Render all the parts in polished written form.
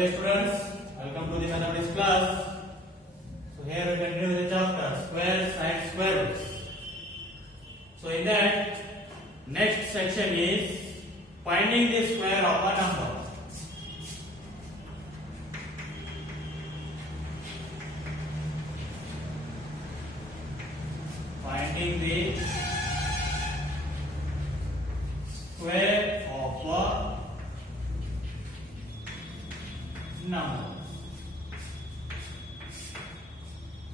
day students, welcome to the mathematics class. So here we continue the chapter squares and square roots. So in that next section is finding the square of a number. Finding the square of a number.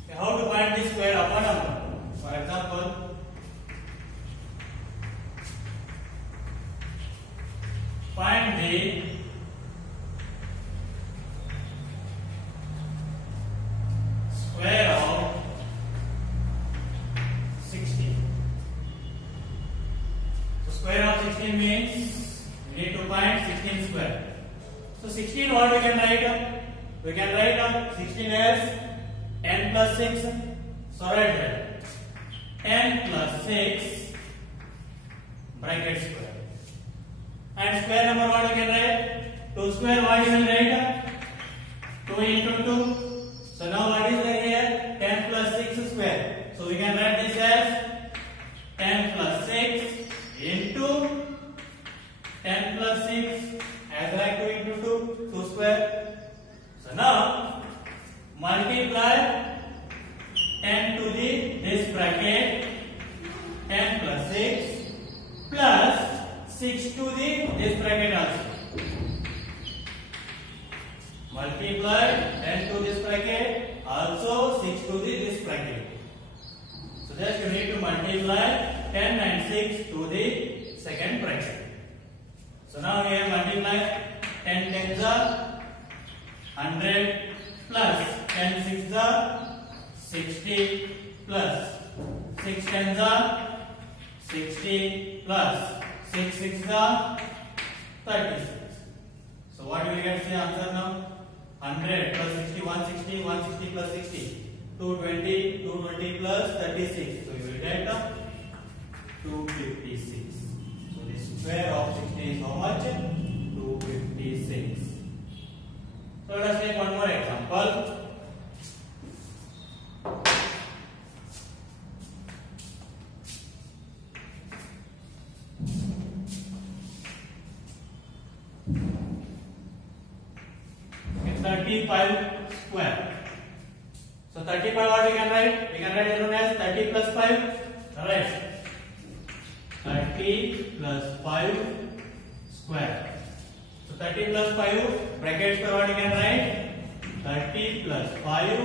Okay, how to find the square of a number? For example, find the square of 16. So square of 16 means we need to find 16 square. So 16 what we can write? We can write 16 as n plus 6. So write that n plus 6 bracket square. And square number what we can write? 2 square what you can write? 2 into 2. So now what is there here? 10 plus 6 square. So we can write this as 10 plus 6 into 10 plus 6 as like 2 into 2, 2 square. So now multiply 10 to the this bracket 10 plus 6 plus 6 to the this bracket also. Multiply 10 to this bracket also 6 to the this bracket. So just you need to multiply 10 and 6 to the second bracket. So now we have multiply 10 tens are 100 plus 10 sixes are 60 plus 6 tens are 60 plus 6 sixes are 36. So what do we get the answer now? 100 plus 60, 160, 160 plus 60, 220, 220 plus 36. So you will get 256. So the square of 16 is how much? 256. So let us take one more example. Okay, 35 square. So 35 what we can write? We can write as known as 30 plus 5. Alright. 30 plus 5 square. So 30 plus 5 bracket square what you can write? 30 plus 5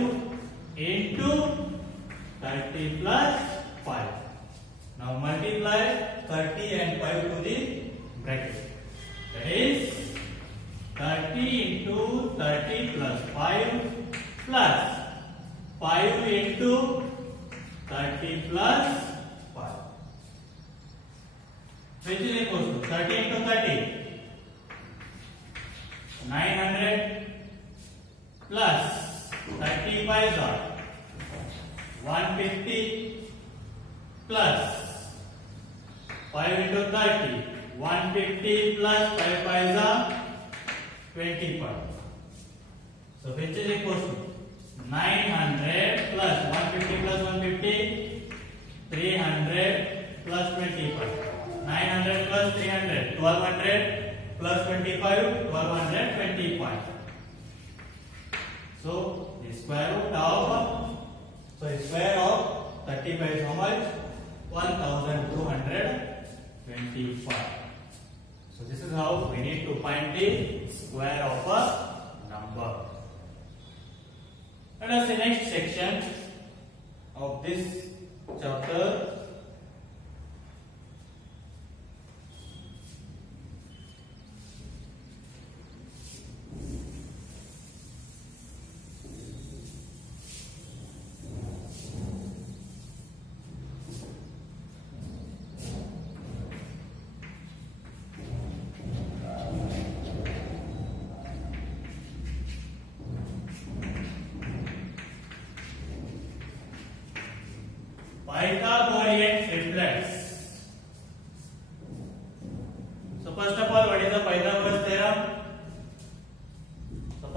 into 30 plus 5. Now multiply 30 and 5 to the bracket. That is 30 into 30 plus 5 plus 5 into 30 plus 5. Which is equal to 30 into 30. 900 plus 35 are 150 plus 5 into 30. 150 plus 5 5 are 25. So which is equal to 900 plus 150 plus 150, 300 plus 25. 900 plus 300, 1200 plus 25, 1225. So the square root of, so the square of 35 is how much? 1225. So this is how we need to find the square of a number. Let us see next section of this chapter. Pythagorean triplets. So first of all, what is the Pythagoras theorem? So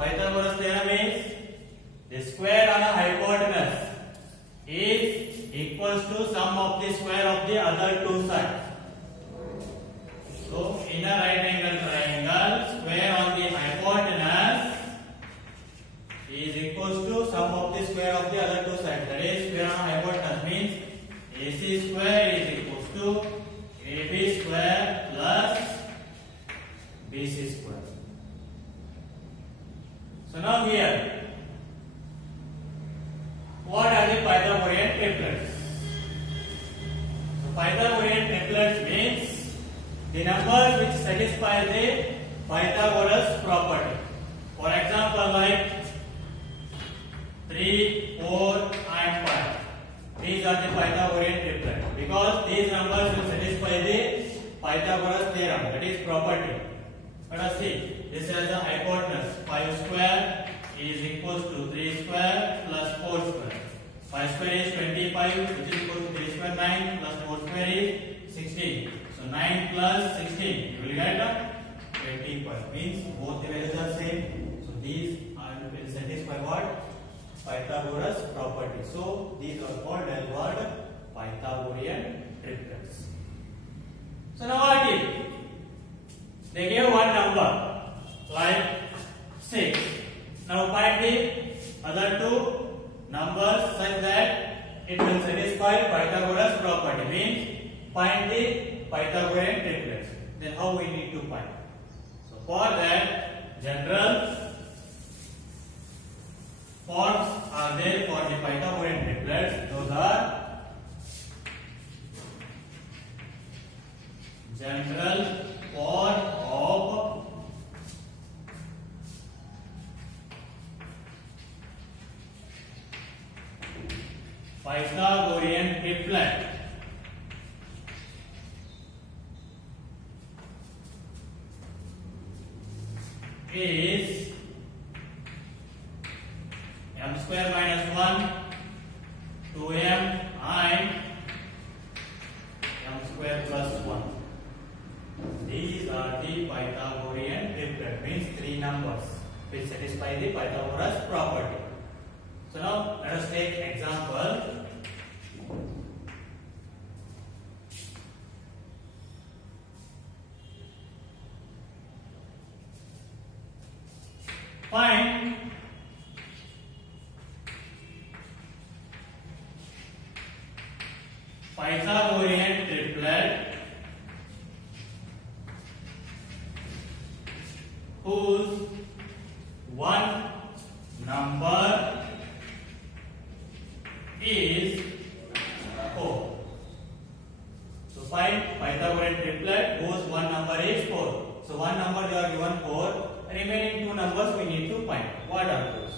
the numbers which satisfy the Pythagoras property. For example, like 3, 4 and 5. These are the Pythagorean triplet because these numbers will satisfy the Pythagoras theorem, that is property. Let us see. This has a hypotenuse 5 square is equals to 3 square plus 4 square. 5 square is 25, which is equal to 3 square 9 plus 4 square is 16. So 9 plus 16, you will get 25. Means both the values are same. So these will satisfy what? Pythagoras property. So these are called as what? Pythagorean triplets. So now what if they gave one number like 6. Now find the other two numbers such that it will satisfy Pythagoras property. Means find the Pythagorean triplets. Then how we need to find? So for that, general forms are there for the Pythagorean triplets. Those are general form of Pythagorean triplet is m square minus 1, 2m and m square plus 1. These are the Pythagorean triplet, means three numbers which satisfy the Pythagoras property. So now let us take example. Find Pythagorean triplet whose one number is 4. So find Pythagorean triplet whose one number is 4. So one number they are given 4. Remaining two numbers we need to find. What are those?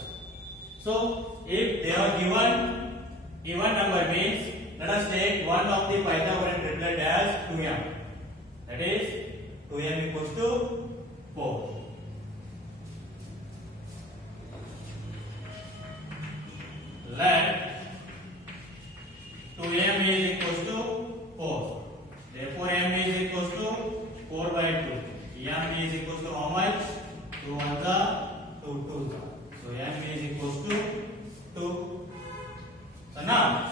So if they are given even number means, let us take one of the Pythagorean triplet as 2m. That is 2m equals to 4. Let 2m is equals to 4. Therefore m is equals to 4 by 2. M is equals to how much? 2 ones are 2 twos are. So m is equals to 2. So now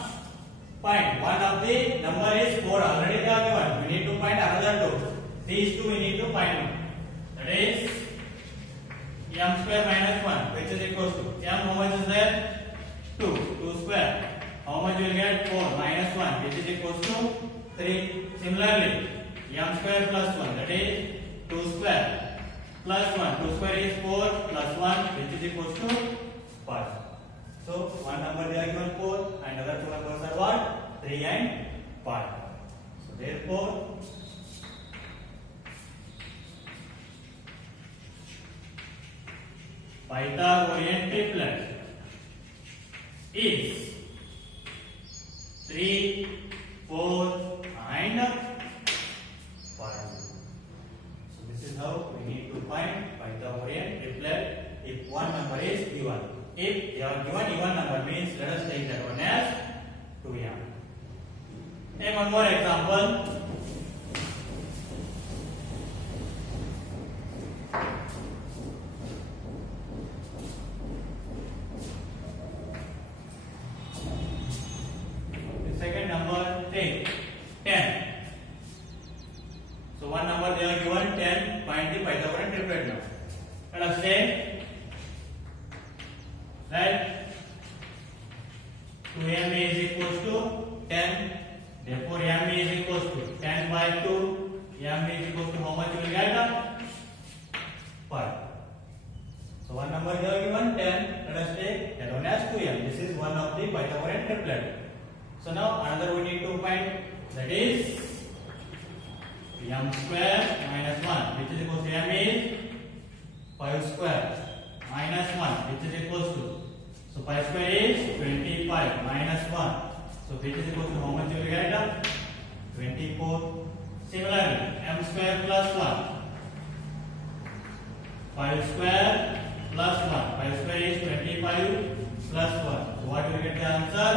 find one of the number is 4. Already they are given. We need to find another 2. These two we need to find. That is m square minus 1, which is equals to m. How much is there? 2. 2 square. How much you will get? 4 minus 1, which is equals to 3. Similarly, m square plus 1, that is 2 square plus 1. 2 square is 4 plus 1, which is equals to 5. So one number they are given 4 and other two numbers are what? 3 and 5. So therefore Pythagorean triplet is 3, 4 and 5. So this is how we need to find Pythagorean triplet if one number is given. If they are given even number means, let us take that one as 2m. Take one more example. The second number, take 10. So one number they are given 10. Find the Pythagorean triplet now. Let us say that 2m is equals to 10. Therefore m is equals to 10 by 2. M is equals to how much you will get? 5. So one number they are given 10. Let us take that one as 2m. This is one of the Pythagorean triplet. So now another we need to find, that is m square square minus 1, which is equal to m is 5 square minus 1, which is equal to, so 5 square is 25 minus 1, so which is equal to how much you will get? 24. Similarly, m square plus 1, 5 square plus 1, 5 square is 25 plus 1, so what you will get the answer?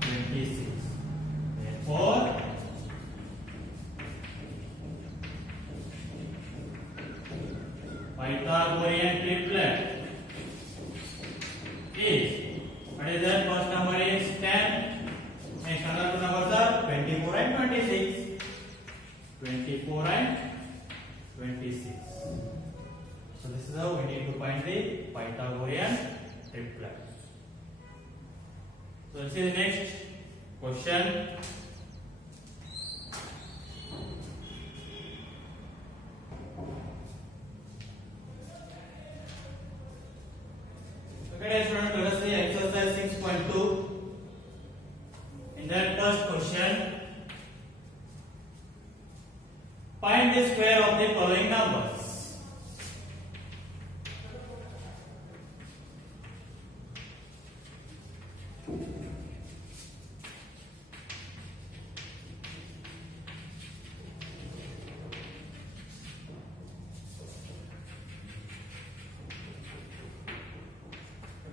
26. Therefore, Pythagorean triplet is, what is that? First number is 10, next another two numbers are 24 and 26. 24 and 26. So this is how we need to find the Pythagorean triplet. So let's see the next question. Okay, students, let us see exercise 6.2. In that first question, find the square of the following numbers.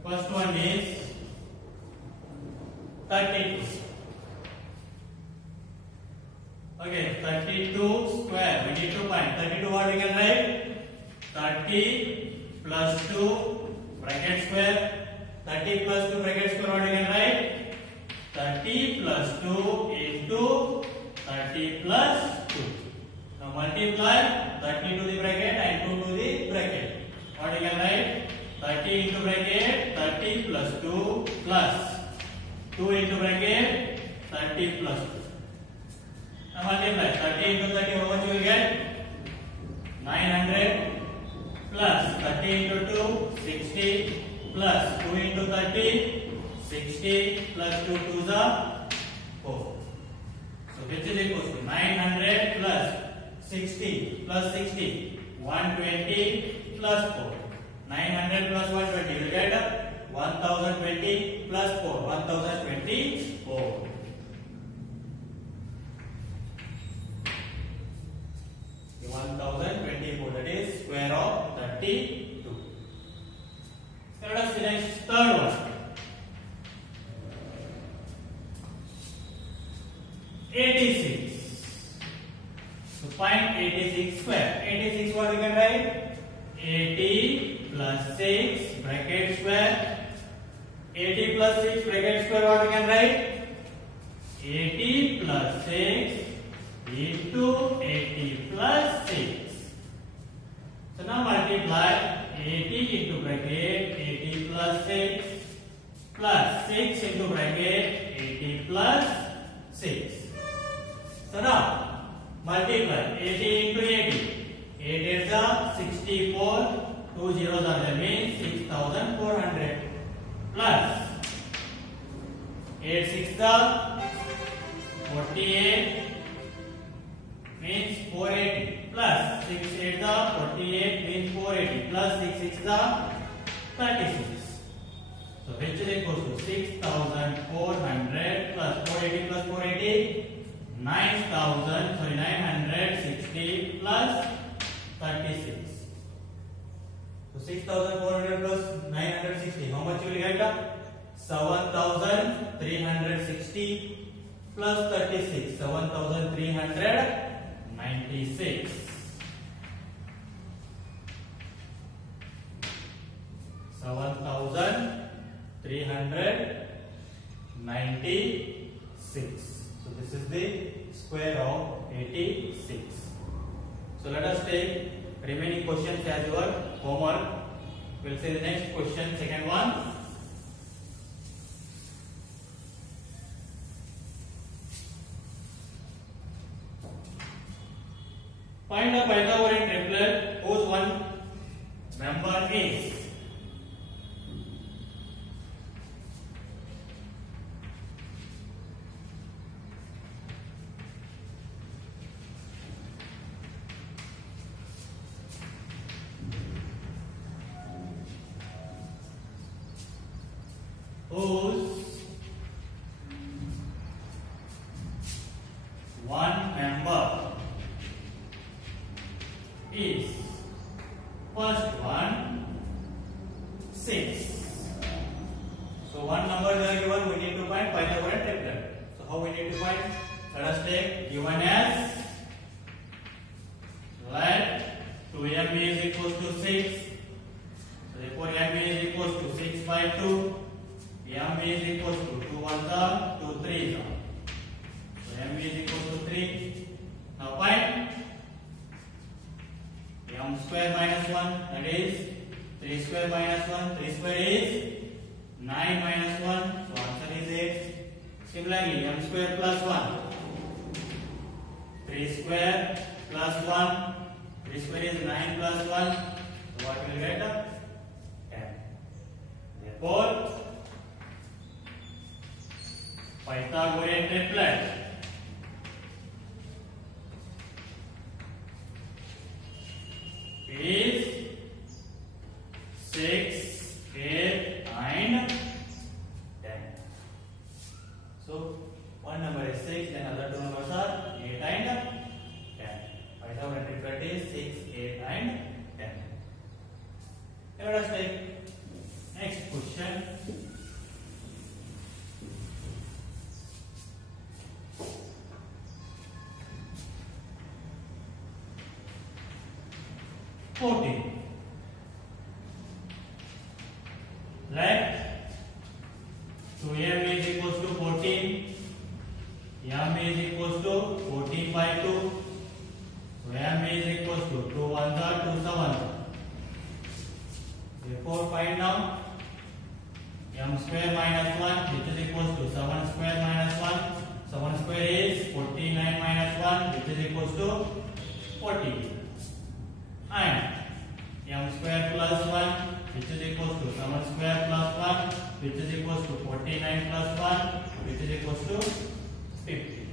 First one is 32. Okay, 32 square. We need to find 32. What we can write? 30 plus 2 bracket square. 30 plus 2 bracket square. What we can write? 30 plus 2 into 30 plus 2. Now multiply 30 to the bracket and 2 to the bracket. What we can write? 30 into bracket 30 plus 2 plus 2 into bracket 30 plus 2. Now multiply 30 into 30, how much you will get? 900 plus 30 into 2, 60 plus 2 into 30, 60 plus 2 to the 4. So which is equal to 900 plus 60 plus 60, 120 plus 4. 900 plus 120, you will get 1020 plus 4, 1024. The 1024, that is square of 32. Let us see next third one. 86. So find 86 square. 86, what we can write? 80 plus 6 bracket square. 80 plus 6 bracket square, what we can write? 80 plus 6 into 80 plus 6. So now multiply 80 into bracket 80 plus 6 plus 6 into bracket 80 plus 6. So now multiply 80 into 80. 8 is 64, 2 zeros are there, means 6400 plus 8 6 48 means 480 plus 6 8 48 means 480 plus 6 6 36. So which is equal to 6400 plus 480 plus 480 960 plus 36. So 6400 plus 960, how much you will get? 7360 plus 36, 7396. 7396. So this is the square of 86. So let us take remaining questions as your homework. We'll see the next question, second one. Find a Pythagorean triplet whose one member is. whose one member is first one 6. So one number we are given, we need to find Pythagorean triplet. So how we need to find? Let us take given as let 2m is equals to 6. So therefore m is equals to 6 by 2. m is equals to 2 1s are 2 3s are. So m is equals to 3. Now find m square minus 1, that is 3 square minus 1. 3 square is 9 minus 1. So answer is 8. Similarly, m square plus 1. 3 square plus 1. 3 square is 9 plus 1. So what will you get? 10. Therefore, Pythagorean triplet is 6, 8 and 10. So one number is 6, then other two numbers are 8 and 10. Pythagorean triplet is 6, 8 and 10. Let us take next question. Let 2m is equals to 14, m is equals to 14 by 2, so m is equals to 2 1s are 2 7s. Therefore find now m square minus 1, which is equals to 7 square minus 1. 7 square is 49 minus 1, which is equals to 40. And m square plus 1, which is equals to 7 square plus 1, which is equals to 49 plus 1, which is equals to 50.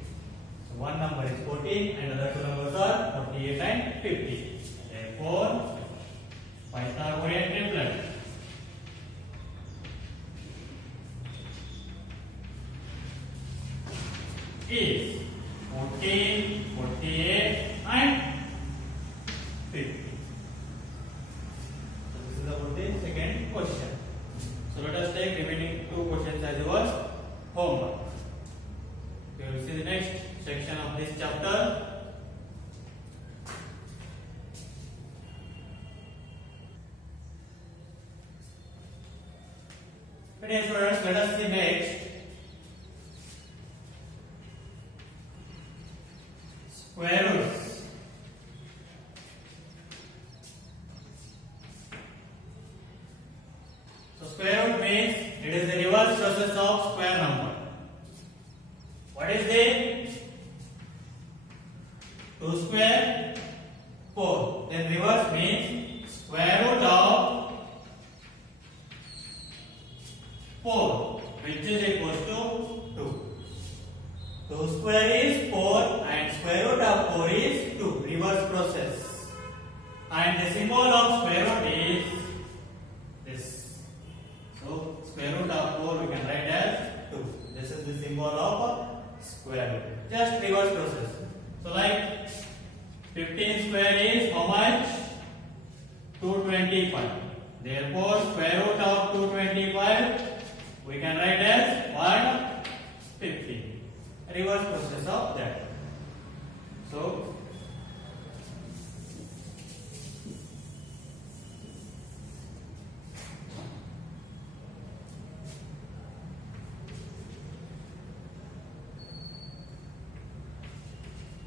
So one number is 14 and other two numbers are 48 and 50. Therefore, Pythagorean triplet is 14, 48 and 50. About the second question. So let us take remaining two questions as our homework. We will see the next section of this chapter. Okay, students, let us see next square roots. Square root means it is the reverse process of square number. What is the 2 square 4? Then reverse means square root of 4, which is equals to 2. 2 square is 4 and square root of 4 is 2. Reverse process. And the symbol of square root is this. So square root of 4 we can write as 2. This is the symbol of square root. Just reverse process. So like 15 square is how much? 225. Therefore square root of 225 we can write as 150. Reverse process of that. So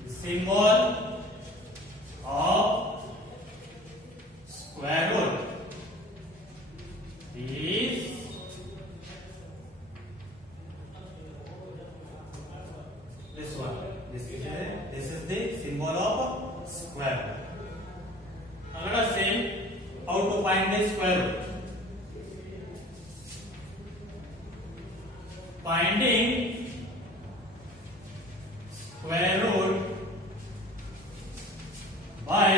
symbol of square root is this one. This is the symbol of square root. Now let us see how to find the square root. Finding square root by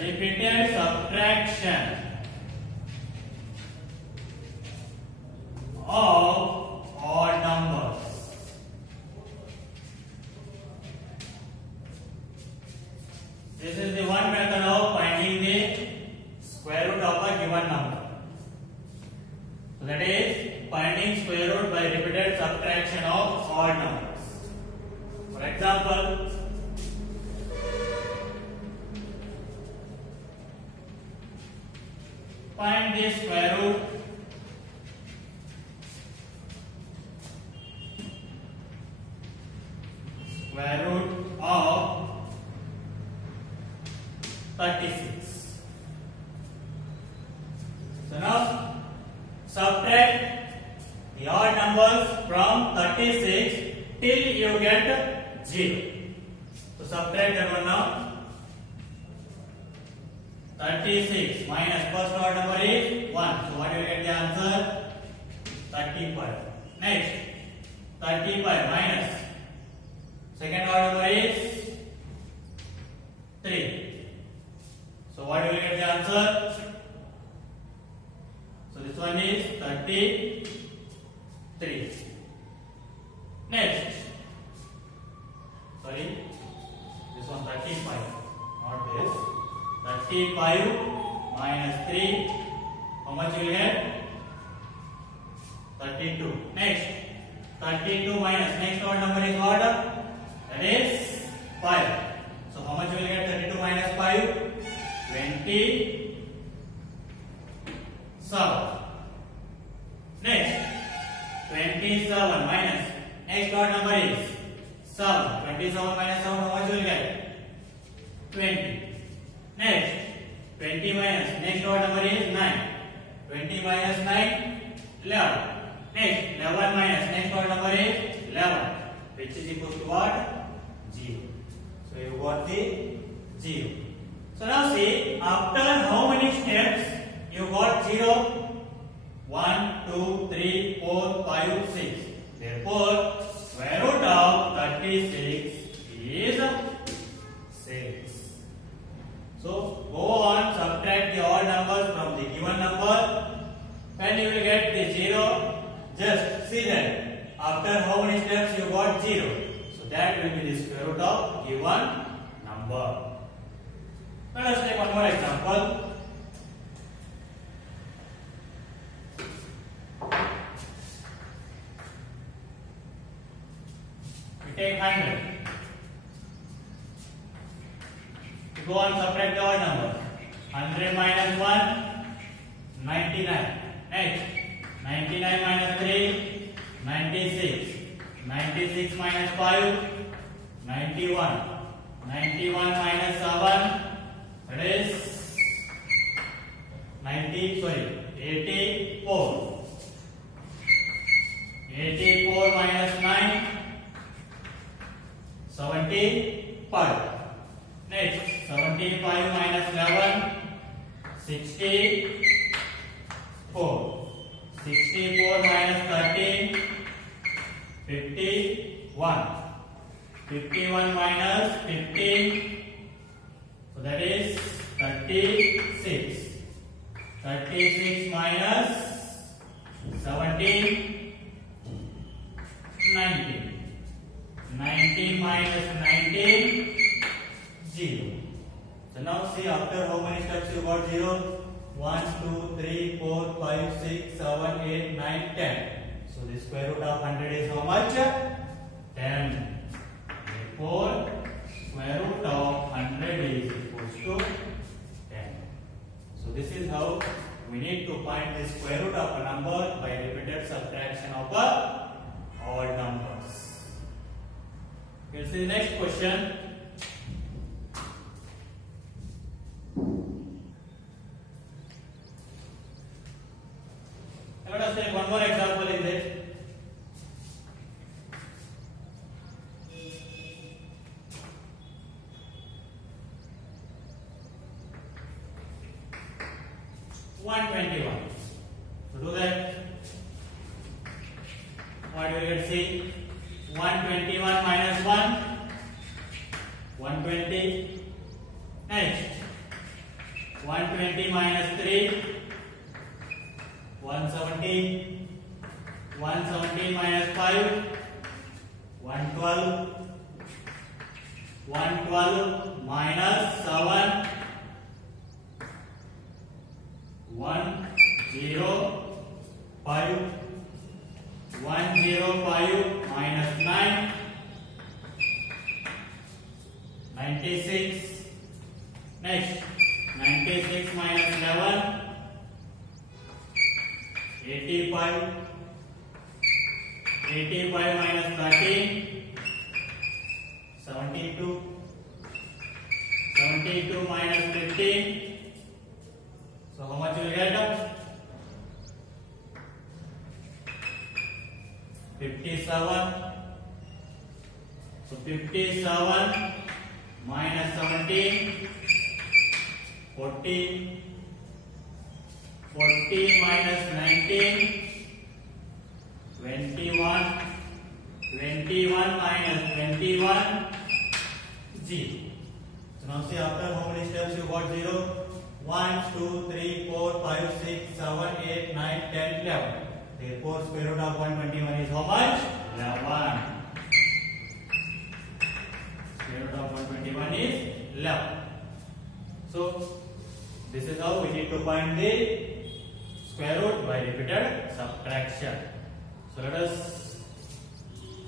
repeated subtraction. This is the one method of finding the square root of a given number. So that is finding square root by repeated subtraction of odd numbers. For example, find the square root of 36. So now subtract the odd numbers from 36 till you get 0. So subtract that one now. 36 minus first odd number is 1. So what you get the answer? 35. Next, 35 minus second odd number is 3. So what you will get the answer? So this one is 33. Next, sorry, this one 35, not this. 35 minus 3, how much you will get? 32. Next, 32 minus next odd number is what? That is 5. So how much you will get? 32 minus 5? 27. Next, 27 minus next odd number is 7. 27 minus 7, how much you will get? 20. Next, 20 minus next odd number is 9. 20 minus 9, 11. Next, 11 minus next odd number is 11, which is equal to what? 0. So you got the 0. So now see, after how many steps you got 0? 1, 2, 3, 4, 5, 6. Therefore, square root of 36 is 6. So go on, subtract the odd numbers from the given number. When you will get the 0, just see that after how many steps you got 0. So that will be the square root of given number. Let us take one more example. We take 100. Go on, subtract the odd number. 100 minus 1, 99. Next, 99 minus 3, 96. 96 minus 5, 91. 91 minus 7, that is 84. 84 minus 9, 75. Next, 75 minus 11, 64. 64 minus 13, 51. 51 minus 15, so that is 36. 36 minus 17, 19. 19 minus 19, 0. So now see, after how many steps you got 0? 1, 2, 3, 4, 5, 6, 7, 8, 9, 10. So the square root of 100 is how much? 10. Therefore, square root of 100 is equals to 10. So this is how we need to find the square root of a number by repeated subtraction of odd numbers. We'll see the next question. Let us take one more example in this. To do that, what we will see? 121 minus 1, 120. Next, 120 minus 3, 117. 117 minus 5, 112. 112 minus 7 105 105 minus 9 96. Next 96 minus 11 85 85 minus 13 72 72 minus 15. So how much you will get up? 57. So 57 minus 17 40 40 minus 19 21 21 minus 21 0. So now see after how many steps you got 0? 1 2 3 4 5 6 7 8 9 10 11. Therefore square root of 121 is how much? 11. Square root of 121 is 11. So this is how we need to find the square root by repeated subtraction. So let us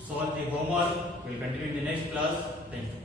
solve the homework. We will continue in the next class. Thank you.